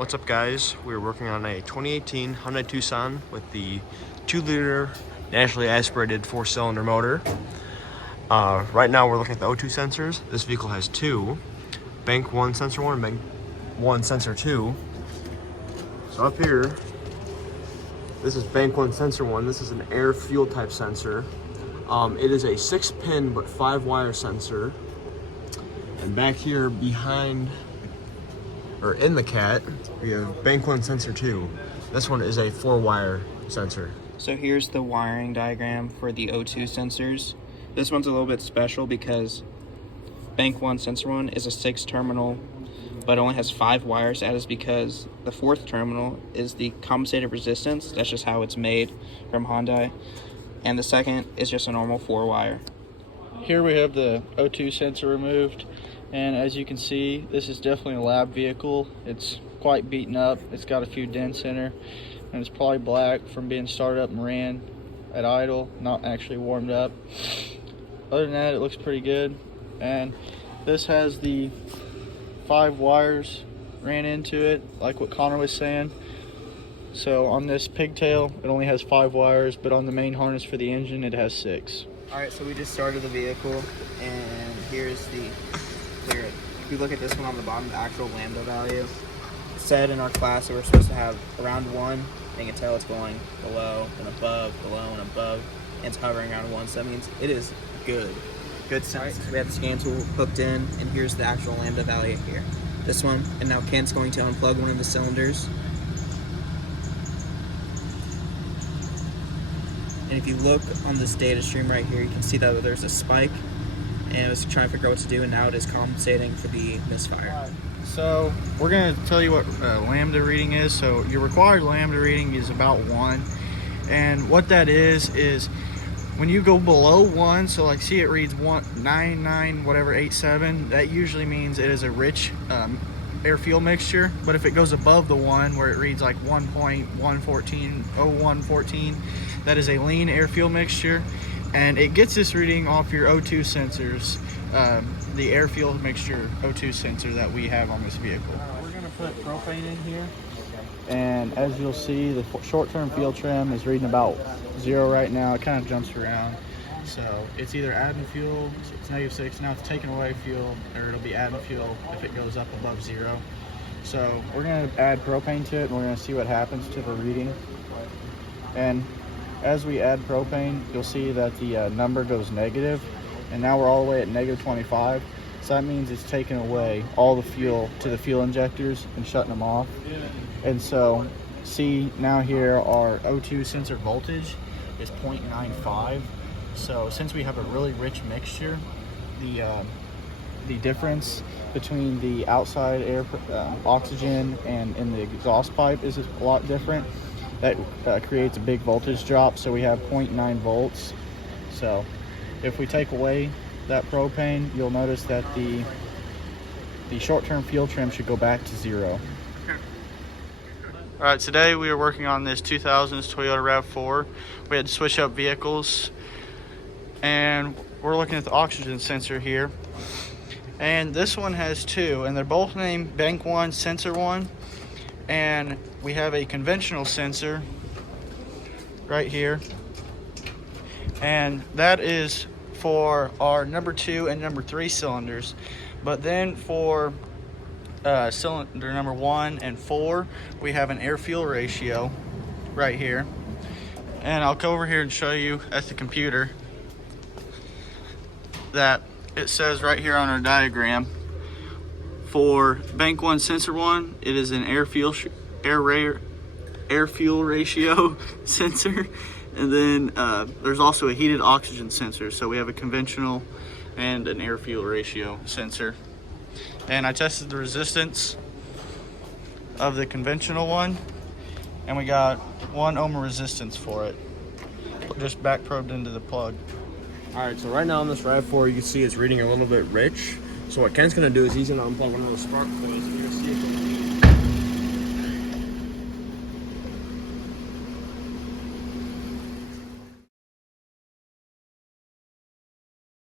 What's up, guys? We're working on a 2018 Hyundai Tucson with the 2-liter naturally aspirated 4-cylinder motor. Right now we're looking at the O2 sensors. This vehicle has two, bank 1 sensor 1 and bank 1 sensor 2. So up here, this is bank 1 sensor 1. This is an air fuel type sensor. It is a 6-pin but 5-wire sensor. And back here behind, or in the cat, we have bank 1 sensor 2. This one is a 4-wire sensor. So here's the wiring diagram for the O2 sensors. This one's a little bit special because bank 1 sensor 1 is a 6-terminal, but only has 5 wires. That is because the 4th terminal is the compensated resistance. That's just how it's made from Hyundai. And the second is just a normal 4-wire. Here we have the O2 sensor removed, and as you can see, this is definitely a lab vehicle. It's quite beaten up. It's got a few dents in her, and it's probably black from being started up and ran at idle, not actually warmed up. Other than that, it looks pretty good. And this has the 5 wires ran into it, like what Connor was saying. So on this pigtail, it only has 5 wires, but on the main harness for the engine, it has 6. Alright, so we just started the vehicle, and here's the clear. If we look at this one on the bottom, the actual lambda value, it said in our class that we're supposed to have around 1, and you can tell it's going below and above, below and above, and it's hovering around 1, so that means it is good. Good sense. Right. We have the scan tool hooked in, and here's the actual lambda value here. This one, and now Kent's going to unplug one of the cylinders. And if you look on this data stream right here, you can see that there's a spike, and it was trying to figure out what to do, and now it is compensating for the misfire. So we're going to tell you what lambda reading is. So your required lambda reading is about 1, and what that is when you go below 1, so like see it reads 199 whatever 87, that usually means it is a rich air fuel mixture. But if it goes above the 1, where it reads like 1.114 0114, that is a lean air fuel mixture, and it gets this reading off your O2 sensors, the air fuel mixture O2 sensor that we have on this vehicle. We're going to put propane in here, and as you'll see, the short-term fuel trim is reading about 0 right now. It kind of jumps around, so it's either adding fuel, it's -6, now it's taking away fuel, or it'll be adding fuel if it goes up above 0. So we're going to add propane to it, and we're going to see what happens to the reading. And as we add propane, you'll see that the number goes negative, and now we're all the way at -25. So that means it's taking away all the fuel to the fuel injectors and shutting them off. And so see now here our O2 sensor voltage is 0.95. So since we have a really rich mixture, the difference between the outside air oxygen and in the exhaust pipe is a lot different. That creates a big voltage drop, so we have 0.9 volts. So if we take away that propane, you'll notice that the short-term fuel trim should go back to 0. All right, today we are working on this 2000s Toyota RAV4. We had to switch up vehicles, and we're looking at the oxygen sensor here. And this one has 2, and they're both named bank 1 sensor 1. And we have a conventional sensor right here, and that is for our number 2 and number 3 cylinders. But then for cylinder number 1 and 4, we have an air fuel ratio right here, and I'll go over here and show you at the computer that it says right here on our diagram, for bank 1 sensor 1, it is an air fuel ratio sensor, and then there's also a heated oxygen sensor. So we have a conventional and an air fuel ratio sensor. And I tested the resistance of the conventional one, and we got 1 ohm of resistance for it. Just back probed into the plug. All right, so right now on this RAV4, you can see it's reading a little bit rich. So what Ken's gonna do is he's gonna unplug one of those spark coils, and you're gonna see it go